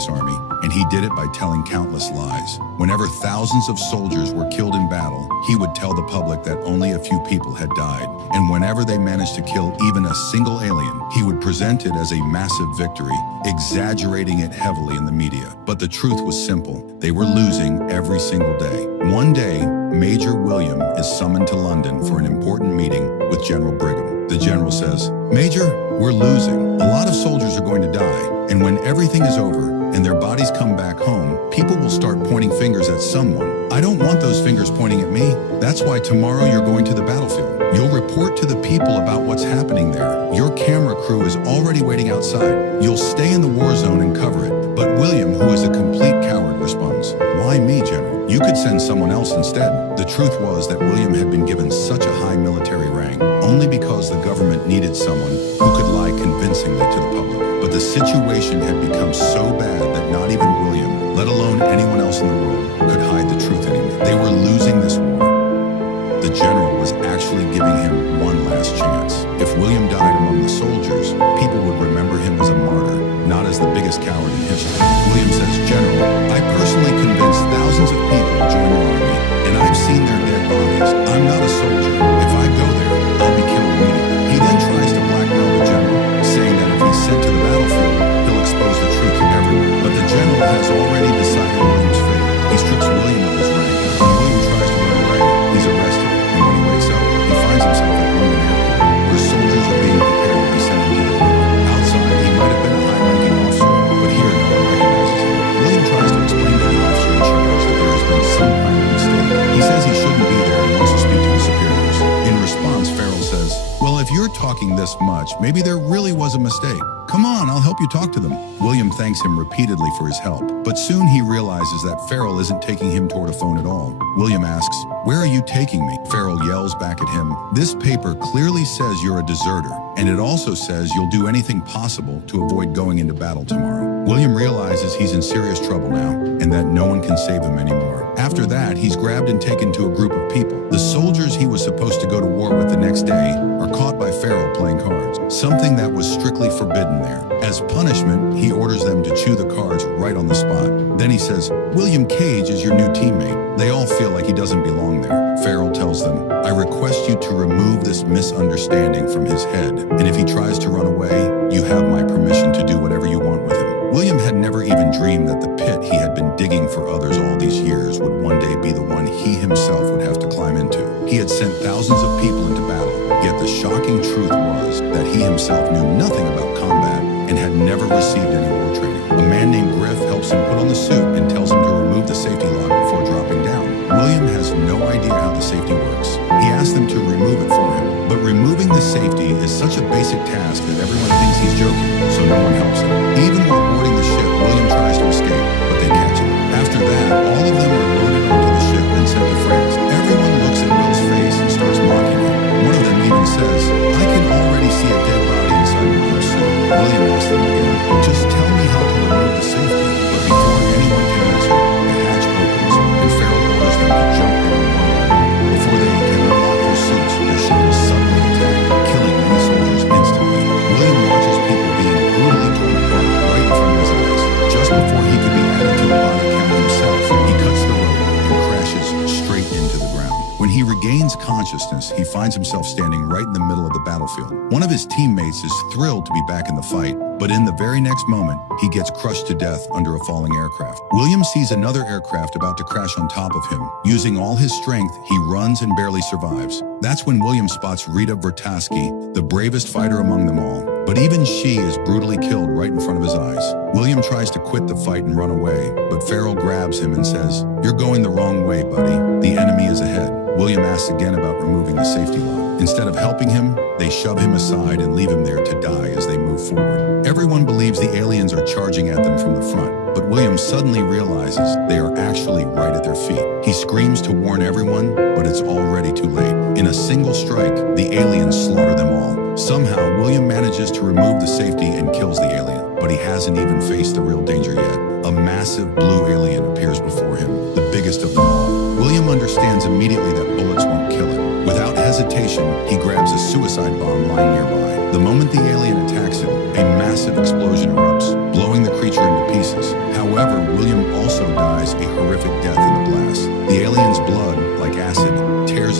this army, and he did it by telling countless lies. Whenever thousands of soldiers were killed in battle, he would tell the public that only a few people had died. And whenever they managed to kill even a single alien, he would present it as a massive victory, exaggerating it heavily in the media. But the truth was simple. They were losing every single day. One day, Major William is summoned to London for an important meeting with General Brigham. The general says, "Major, we're losing. A lot of soldiers are going to die, and when everything is over and their bodies come back home, people will start pointing fingers at someone. I don't want those fingers pointing at me. That's why tomorrow you're going to the battlefield. You'll report to the people about what's happening there. Your camera crew is already waiting outside. You'll stay in the war zone and cover it." But William, who is a complete coward, responds, "Why me, General? You could send someone else instead." The truth was that William had been given such a high military rank only because the government needed someone who could lie convincingly to the public. But the situation had become so bad that not even William, let alone anyone else in the world, could hide the truth anymore. They were losing this war. The general was actually giving him one last chance. If William died among the soldiers, people would remember him as a martyr, not as the biggest coward in history. William says, "General, I personally convinced thousands of people to join your army, and I've seen their dead bodies. I'm not a soldier. If I go there, I'll be killed immediately." He then tries to blackmail the general, saying that if he's sent to the battlefield, he'll expose the truth to everyone. But the general has already decided William's fate. He strips William of his rank. When William tries to run away, he's arrested. And when he wakes up, he finds himself at London Airport, where soldiers are being prepared to be sent into the war. Outside, he might have been a high-ranking officer, but here no one recognizes him. William tries to explain to the officer in charge that there has been some kind of mistake. He says he shouldn't be there and wants to speak to his superiors. In response, Farrell says, "Well, if you're talking this much, maybe there really was a mistake. Come on, I'll help you talk to them." William thanks him repeatedly for his help, but soon he realizes that Farrell isn't taking him toward a phone at all. William asks, "Where are you taking me?" Farrell yells back at him, "This paper clearly says you're a deserter, and it also says you'll do anything possible to avoid going into battle tomorrow." William realizes he's in serious trouble now, and that no one can save him anymore. After that, he's grabbed and taken to a group of people. The soldiers he was supposed to go to war with the next day are caught by Farrell playing cards, something that was strictly forbidden there. As punishment, he orders them to chew the cards right on the spot. Then he says, "William Cage is your new teammate." They all feel like he doesn't belong there. Farrell tells them, "I request you to remove this misunderstanding from his head, and if he tries to run away, you have my permission to do whatever you want with him." William had never even dreamed that the pit he had been digging for others all these years would one day be the one he himself would have to climb into. He had sent thousands of people into battle, yet the shocking truth was that he himself knew nothing about combat and had never received any war training. A man named Griff helps him put on the suit and tells him to remove the safety lock before dropping down. William has no idea how the safety works. He asks them to remove it for him, but removing the safety is such a basic task that everyone thinks he's joking, so no one helps him. Even while boarding the ship, William tries to escape, but they catch him. After that, all of them are loaded onto the ship and sent to France. Everyone looks at Will's face and starts mocking him. One of them even says, "I can already see a dead body inside William's suit." William asks them again, "Just tell me how to remove the safety." But before anyone can answer, the hatch opens, and Farrell orders them to jump down one ladder. Before they can unlock their suits, their ship is suddenly attacked, killing many soldiers instantly. William watches people being brutally torn apart right in front of his eyes. Just before he could be added to the body count himself, he cuts the rope and crashes straight into the ground. When he regains consciousness, he finds himself standing right in the middle of the battlefield. One of his teammates is thrilled to be back in the fight, but in the very next moment, he gets crushed to death under a falling aircraft. William sees another aircraft about to crash on top of him. Using all his strength, he runs and barely survives. That's when William spots Rita Vrataski, the bravest fighter among them all. But even she is brutally killed right in front of his eyes. William tries to quit the fight and run away, but Farrell grabs him and says, "You're going the wrong way, buddy. The enemy is ahead." William asks again about removing the safety lock. Instead of helping him, they shove him aside and leave him there to die as they move forward. Everyone believes the aliens are charging at them from the front, but William suddenly realizes they are actually right at their feet. He screams to warn everyone, but it's already too late. In a single strike, the aliens slaughter them all. Somehow, William manages to remove the safety and kills the alien, but he hasn't even faced the real danger yet. A massive blue alien appears before him, the biggest of them all. William understands immediately that bullets won't kill him. Without hesitation, he grabs a suicide bomb lying nearby. The moment the alien attacks him, a massive explosion erupts, blowing the creature into pieces.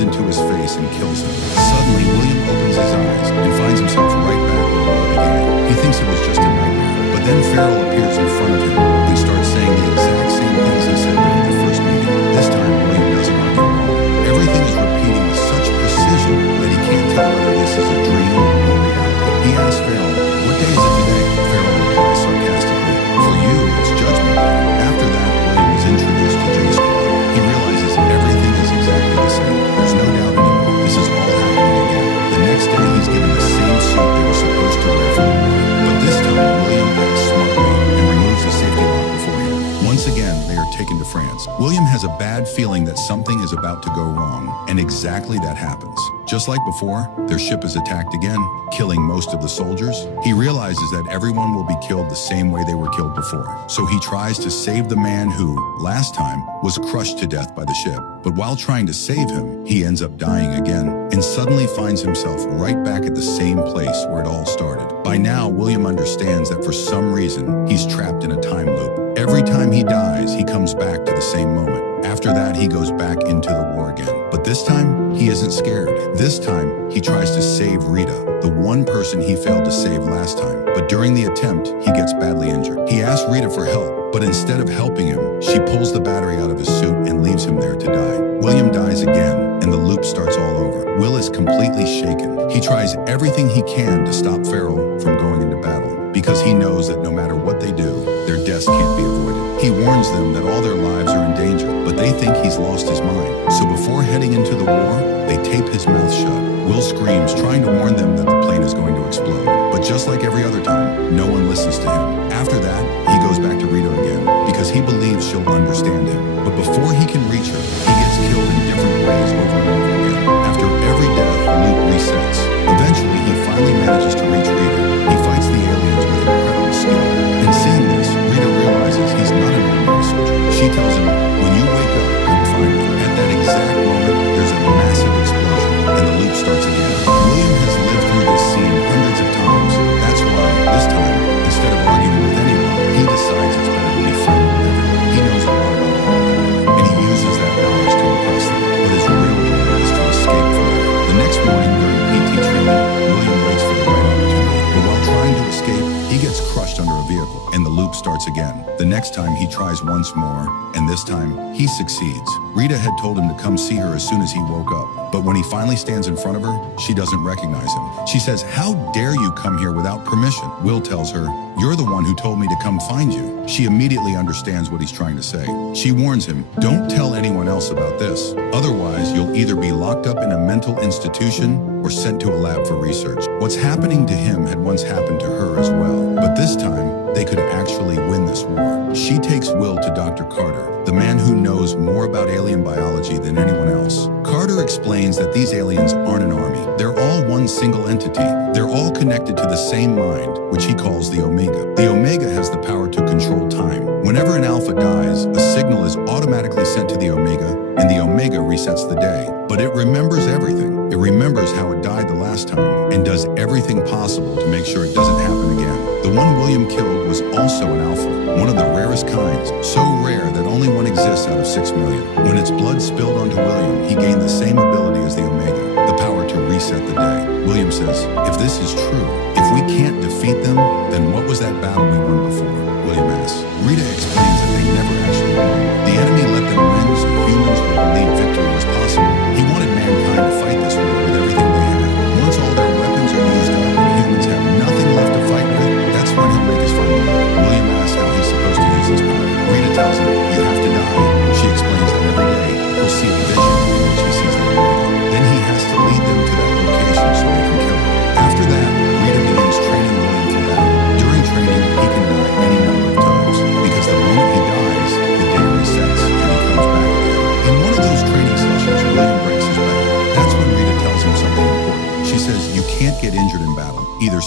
runs into his face and kills him. Suddenly, William opens his eyes and finds himself right back where it all began. He thinks it was just a nightmare, but then Farrell appears in front of him and starts saying the exact same things he said during the first meeting. This time, William doesn't argue at all. Everything is repeating with such precision that he can't tell whether this is a dream or reality. He asks Farrell, "What day is it today?" Farrell replies sarcastically, "For you, it's Judgment Day." After that, William is introduced to J Squad. He realizes everything is exactly the same. There's no doubt anymore. This is all happening again. The next day, he's given the same suit they were supposed to wear for the war. But this time, William acts smartly and removes the safety lock before him. Once again, they are taken to France. William has a bad feeling that something is about to go wrong, and exactly that happens. Just like before, their ship is attacked again, killing most of the soldiers. He realizes that everyone will be killed the same way they were killed before. So he tries to save the man who, last time, was crushed to death by the ship. But while trying to save him, he ends up dying again, and suddenly finds himself right back at the same place where it all started. By now, William understands that for some reason, he's trapped in a time loop. Every time he dies, he comes back to the same moment. After that, he goes back into the war again. But this time, he isn't scared. This time, he tries to save Rita, the one person he failed to save last time. But during the attempt, he gets badly injured. He asks Rita for help, but instead of helping him, she pulls the battery out of his suit and leaves him there to die. William dies again, and the loop starts all over. Will is completely shaken. He tries everything he can to stop Farrell from going into battle, because he knows that no matter what they do, their deaths can't be avoided. He warns them that all their lives are in danger, but they think he's lost his mind. So before heading into the war, they tape his mouth shut. Will screams, trying to warn them that the plane is going to explode. But just like every other time, no one listens to him. After that, he goes back to Rita again, because he believes she'll understand him. But before he can reach her, he gets killed in different ways over and over again. After every death, the loop resets. Eventually, he finally manages to reach Rita. He fights the aliens with incredible skill. And seeing this, Rita realizes he's not an ordinary soldier. She tells him, "When you wake up, come find me." At that exact moment, there's a massive explosion, and the loop starts again. William has lived through this scene hundreds of times. That's why, this time, instead of arguing with anyone, he decides it's better to be friendly with everyone. He knows a lot about all of them, and he uses that knowledge to impress them. But his real goal is to escape from there. The next morning, during PT training, William waits for the right opportunity. But while trying to escape, he gets crushed under a vehicle, and the loop starts again. The next time, he tries once more, and this time, he succeeds. Rita had told him to come see her as soon as he woke up. But when he finally stands in front of her, she doesn't recognize him. She says, "How dare you come here without permission?" Will tells her, "You're the one who told me to come find you." She immediately understands what he's trying to say. She warns him, "Don't tell anyone else about this. Otherwise, you'll either be locked up in a mental institution or sent to a lab for research." What's happening to him had once happened to her as well. But this time, they could actually win this war. She takes Will to Dr. Carter, the man who knows more about alien biology than anyone else. Carter explains that these aliens aren't an army. They're all one single entity. They're all connected to the same mind, which he calls the Omega. The Omega has the power to control time. Whenever an Alpha dies, a signal is automatically sent to the Omega, and the Omega resets the day. But it remembers everything. It remembers how it died the last time, and does everything possible to make sure it doesn't happen again. The one William killed was also an Alpha, one of the rarest kinds, so rare that only one exists out of 6 million. When its blood spilled onto William, he gained the same ability as the Omega, the power to reset the day. William says, "If this is true, if we can't defeat them, then what was that battle we won before?" William asks. Rita explains that they never actually won. The enemy let them win so humans would believe victory was possible. He wanted mankind to fight this war with everything they had. Once all their weapons are used up and humans have nothing left to fight with, that's when he'll make his final move. William asks how he's supposed to use this power. Rita tells him, "You have to die." She explains that every day, he'll see a vision in which he sees the Omega. Then he has to lead them to that location so they can kill him. After that, Rita begins training William for battle. During training, he can die any number of times, because the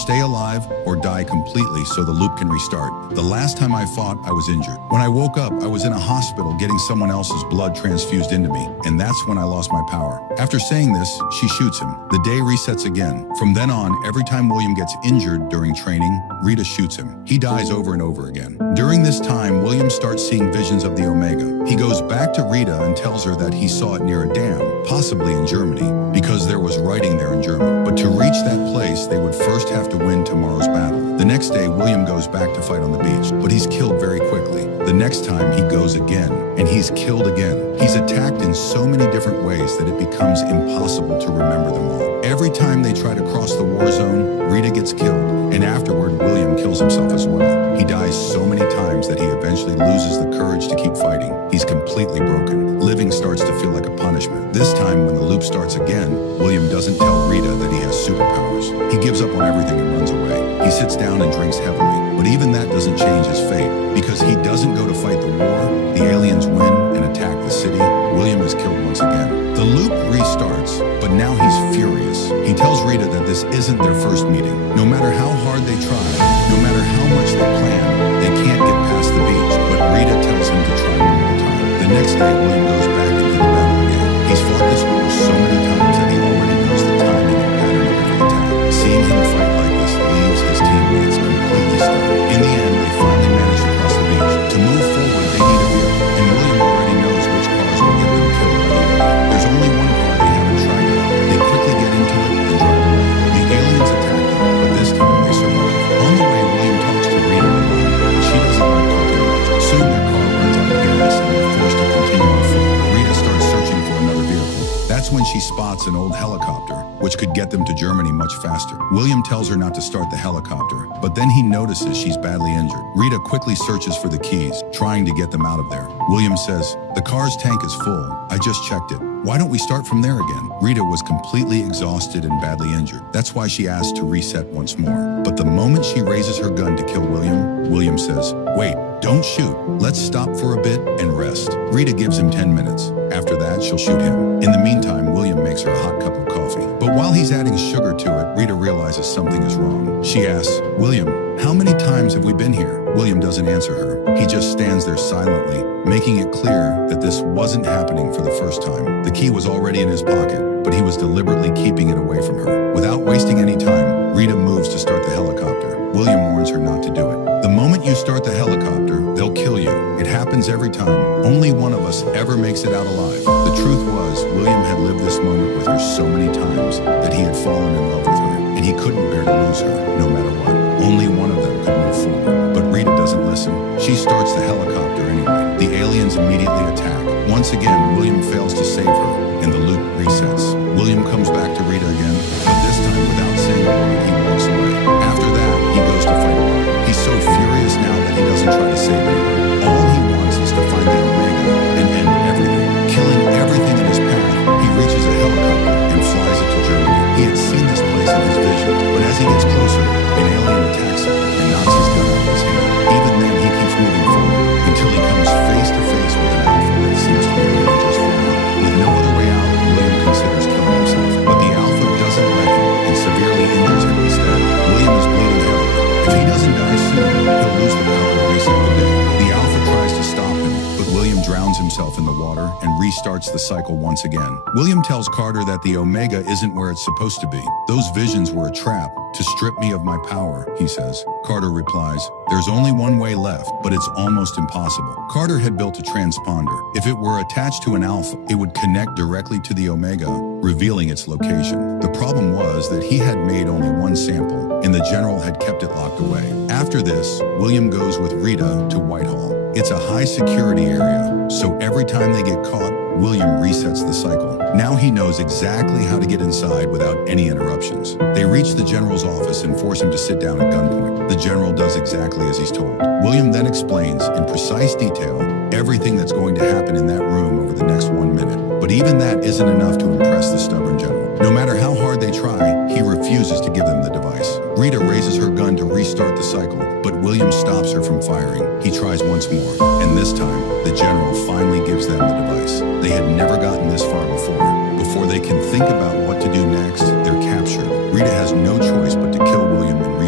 stay alive or die completely so the loop can restart. The last time I fought, I was injured. When I woke up, I was in a hospital getting someone else's blood transfused into me, and that's when I lost my power. After saying this, she shoots him. The day resets again. From then on, every time William gets injured during training, Rita shoots him. He dies over and over again. During this time, William starts seeing visions of the Omega. He goes back to Rita and tells her that he saw it near a dam, possibly in Germany, because there was writing there in German. But to reach that place, they would first have to win tomorrow's battle. The next day, William goes back to fight on the beach, but he's killed very quickly. The next time, he goes again, and he's killed again. He's attacked in so many different ways that it becomes impossible to remember them all. Every time they try to cross the war zone, Rita gets killed, and afterward, William kills himself as well. He dies so many times that he eventually loses the courage to keep fighting. He's completely broken. Living starts to feel like a punishment. This time, when the loop starts again, William doesn't tell Rita that he has superpowers. He gives up on everything and runs away. He sits down and drinks heavily, but even that doesn't change his fate. Because he doesn't go to fight the war, the aliens win and attack the city. William is killed once again. The loop restarts, but now he's furious. He tells Rita that this isn't their first meeting. No matter how hard they try, no matter how much they plan, they can't get past the beach. But Rita tells him to try one more time. The next day, William goes back into the battle again. He's fought this war so many times that he already knows the timing and pattern of every attack. Seeing him fight like this leaves his teammates completely stunned. In the end, they finally manage to cross the beach. To move forward, they need a vehicle, and William already knows which cars will get them killed by the alien. There's only one car they haven't tried yet. They quickly get into it and drive away. The aliens attack them, but this time they survive. On the way, William talks to Rita a lot, but she doesn't like talking much. Soon their car runs out of gas and they're forced to continue on foot. Rita starts searching for another vehicle. That's when she spots an old helicopter, which could get them to Germany much faster. William tells her not to start the helicopter, but then he notices she's badly injured. Rita quickly searches for the keys, trying to get them out of there. William says, "The car's tank is full. I just checked it. Why don't we start from there again?" Rita was completely exhausted and badly injured. That's why she asked to reset once more. But the moment she raises her gun to kill William, William says, "Wait, don't shoot. Let's stop for a bit and rest." Rita gives him 10 minutes. After that, she'll shoot him. In the meantime, William makes her a hot cup of coffee. But while he's adding sugar to it, Rita realizes something is wrong. She asks, "William, how many times have we been here?" William doesn't answer her. He just stands there silently, making it clear that this wasn't happening for the first time. The key was already in his pocket, but he was deliberately keeping it away from her. Without wasting any time, Rita moves to start the helicopter. William warns her not to do it. "The moment you start the helicopter, they'll kill you. It happens every time. Only one of us ever makes it out alive." The truth was, William had lived this moment with her so many times that he had fallen in love with her, and he couldn't bear to lose her, no matter what. Only one of them could move forward. But Rita doesn't listen. She starts the helicopter anyway. The aliens immediately attack. Once again, William fails to save her, and the loop resets. William comes back to Rita again, but this time without saying a word, he walks away. After that, he goes to fight alone. He's so furious now that he doesn't try to save anyone. All he wants is to find the Omega and end everything. Killing everything in his path, he reaches a helicopter and flies it to Germany. He had seen this place in his vision, but as he gets closer, an alien attacks him and knocks his gun out of his hand. Even then, he keeps moving forward until he comes face to face with an alpha that seems to be waiting just for him. With no other way out, William considers killing himself, but the alpha doesn't let him and severely injures him instead. William is bleeding heavily. If he doesn't die soon, he'll lose the power to reset the day. The alpha tries to stop him, but William drowns himself in the water and restarts the cycle once again. William tells Carter that the Omega isn't where it's supposed to be. "Those visions were a trap to strip me of my power," he says. Carter replies, "There's only one way left, but it's almost impossible." Carter had built a transponder. If it were attached to an alpha, it would connect directly to the Omega, revealing its location. The problem was that he had made only one sample, and the general had kept it locked away. After this, William goes with Rita to Whitehall. It's a high security area, so every time they get caught, William resets the cycle. Now he knows exactly how to get inside without any interruptions. They reach the general's office and force him to sit down at gunpoint. The general does exactly as he's told. William then explains in precise detail everything that's going to happen in that room over the next 1 minute. But even that isn't enough to impress the stubborn general. No matter how hard they try, he refuses to give them the device. Rita raises her gun to restart the cycle, but William stops her from firing. He tries once more, and this time, the general finally gives them the device. They had never gotten this far before. Before they can think about what to do next, they're captured. Rita has no choice but to kill William and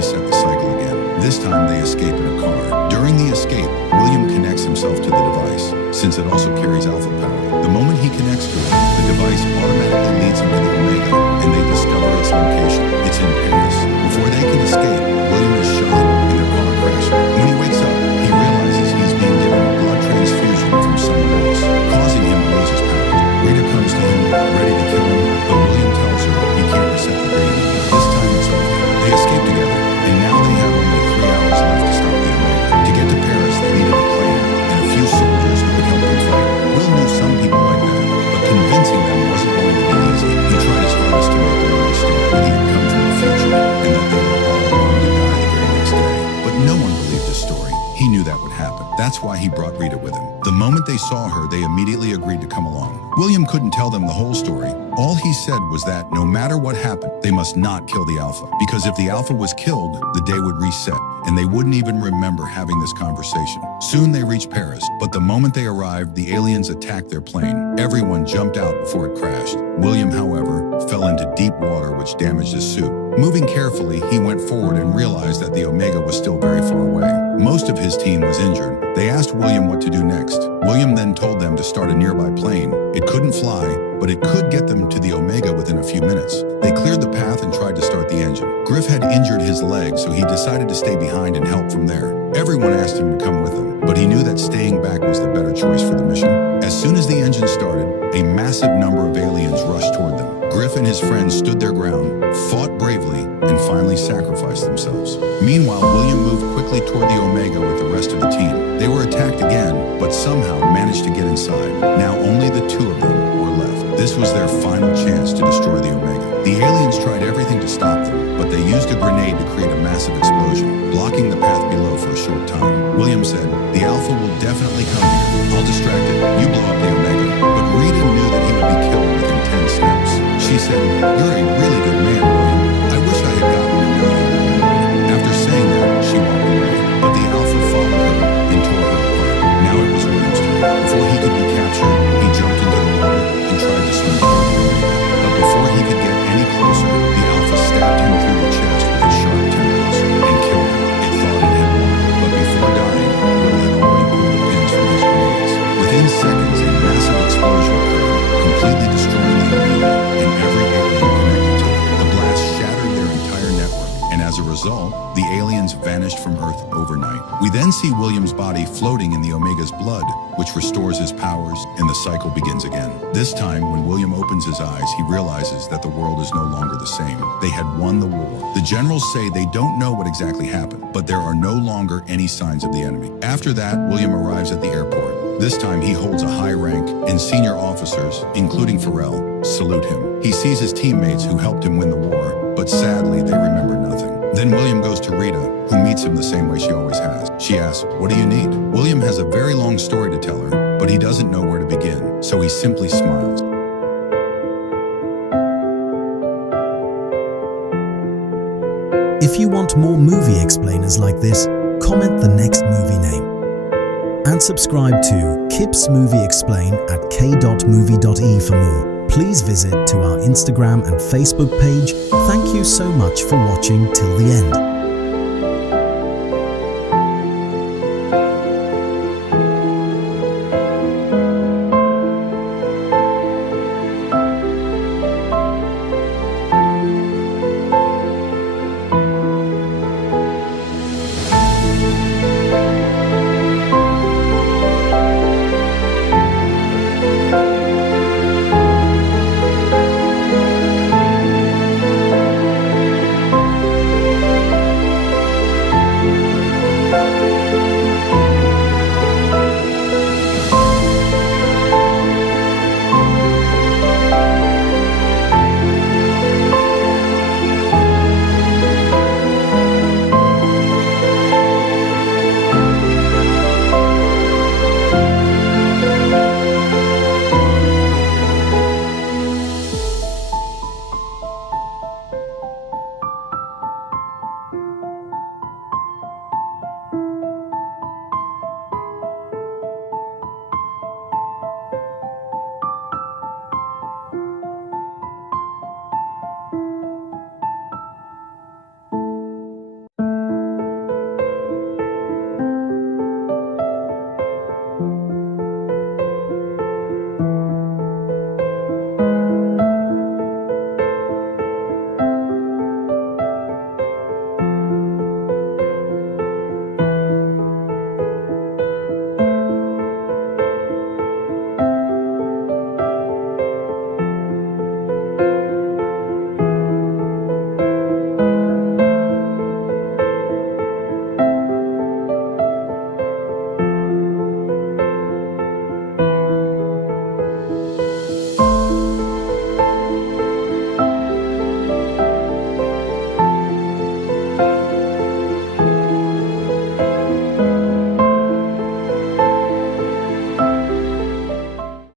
means it also carries alpha power. The moment he connects to it, the device automatically leads him to the Omega, and they discover its location. It's in Paris. Before they can escape, William is shot and their car crashes. When he wakes up, he realizes he's being given a blood transfusion from someone else, causing him to lose his powers. Rita comes to him, ready to kill him, but William tells her he can't reset the brain. This time it's over. They escape together, and now they have only 3 hours left to stop the Omega. To get to Paris, they needed a plane and a few soldiers who would help them fight. Will knew some people like that, but convincing them wasn't going to be easy. He tried his hardest to make them understand that he had come from the future and that they were all going to die the very next day. But no one believed his story. He knew that would happen. That's why he brought Rita with him. The moment they saw her, they immediately agreed to come along. William couldn't tell them the whole story. All he said was that no matter what happened, they must not kill the Alpha. Because if the Alpha was killed, the day would reset, and they wouldn't even remember having this conversation. Soon they reached Paris, but the moment they arrived, the aliens attacked their plane. Everyone jumped out before it crashed. William, however, fell into deep water, which damaged his suit. Moving carefully, he went forward and realized that the Omega was still very far away. Most of his team was injured. They asked William what to do next. William then told them to start a nearby plane. It couldn't fly, but it could get them to the Omega within a few minutes. They cleared the path and tried to start the engine. Griff had injured his leg, so he decided to stay behind and help from there. Everyone asked him to come with them, but he knew that staying back was the better choice for the mission. As soon as the engine started, a massive number of aliens rushed toward them. Griff and his friends stood their ground, fought bravely, and finally sacrificed themselves. Meanwhile, William moved quickly toward the Omega with the rest of the team. They were attacked again, but somehow managed to get inside. Now only the 2 of them were left. This was their final chance to destroy the Omega. The aliens tried everything to stop them, but they used a grenade to create a massive explosion, blocking the path below for a short time. William said, "The Alpha will definitely come here. I'll distract it. You blow up the Omega." But Rita knew that he would be killed within 10 steps. She said, "You're a really good man, William. I wish I had gotten to know you more." After saying that, she walked away, but the Alpha followed her and tore her apart. Now it was William's turn. Before he could be captured, he jumped into the water and tried to swim toward the Omega. But before he could get any closer, the Alpha stabbed him through the chest with its sharp tentacles and killed him. It thought it had won, but before dying, Will had already pulled the pins from his grenades. Within seconds, a massive explosion occurred, completely destroying the Omega and every alien connected to it. The blast shattered their entire network, and as a result, the aliens vanished from Earth overnight. We then see William's body floating in the Omega's blood, which restores his powers, and the cycle begins again. This time, when William opens his eyes, he realizes that the world is no longer the same. They had won the war. The generals say they don't know what exactly happened, but there are no longer any signs of the enemy. After that, William arrives at the airport. This time he holds a high rank, and senior officers, including Pharrell, salute him. He sees his teammates who helped him win the war, but sadly they remember nothing. Then William goes to Rita, who meets him the same way she always has. She asks, "What do you need?" William has a very long story to tell her, but he doesn't know where to begin, so he simply smiles. If you want more movie explainers like this, comment the next movie name. And subscribe to K.Movie.E Explain at K.Movie.E for more. Please visit to our Instagram and Facebook page. Thank you so much for watching till the end.